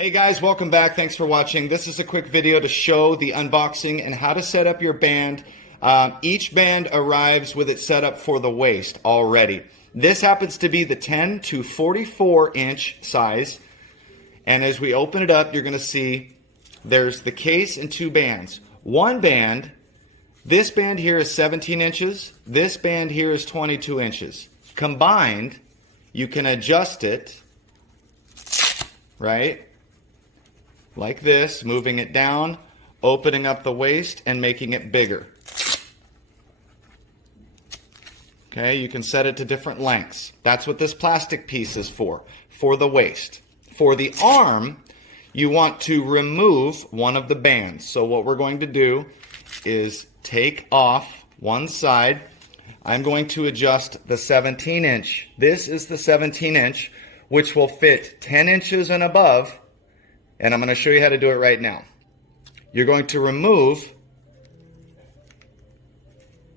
Hey guys, welcome back. Thanks for watching. This is a quick video to show the unboxing and how to set up your band. Each band arrives with it set up for the waist already. This happens to be the 10 to 44 inch size. And as we open it up, you're going to see there's the case and two bands. One band, this band here is 17 inches. This band here is 22 inches. Combined, you can adjust it, right? Like this, moving it down, opening up the waist and making it bigger. Okay, you can set it to different lengths. That's what this plastic piece is for the waist. For the arm, you want to remove one of the bands. So what we're going to do is take off one side. I'm going to adjust the 17 inch. This is the 17 inch, which will fit 10 inches and above. And I'm going to show you how to do it right now. You're going to remove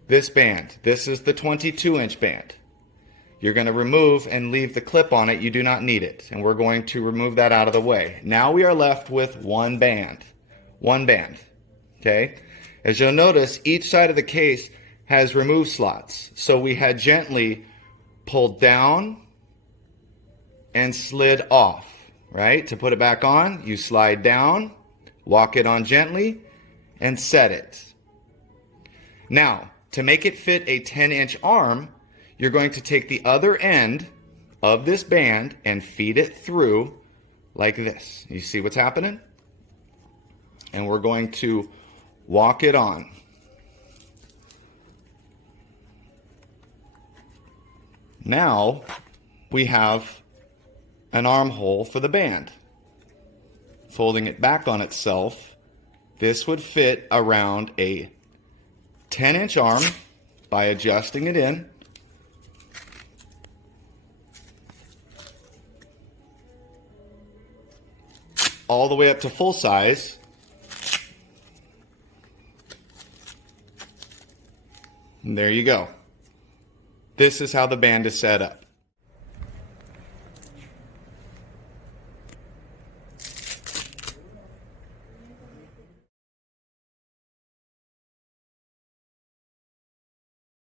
this band. This is the 22 inch band. You're going to remove and leave the clip on it. You do not need it. And we're going to remove that out of the way. Now we are left with one band. One band. Okay? As you'll notice, each side of the case has remove slots. So we had gently pulled down and slid off. Right? To put it back on, you slide down, walk it on gently, and set it. Now, to make it fit a 10-inch arm, you're going to take the other end of this band and feed it through like this. You see what's happening? And we're going to walk it on. Now, we have an armhole for the band. Folding it back on itself, this would fit around a 10-inch arm by adjusting it in. All the way up to full size. And there you go. This is how the band is set up.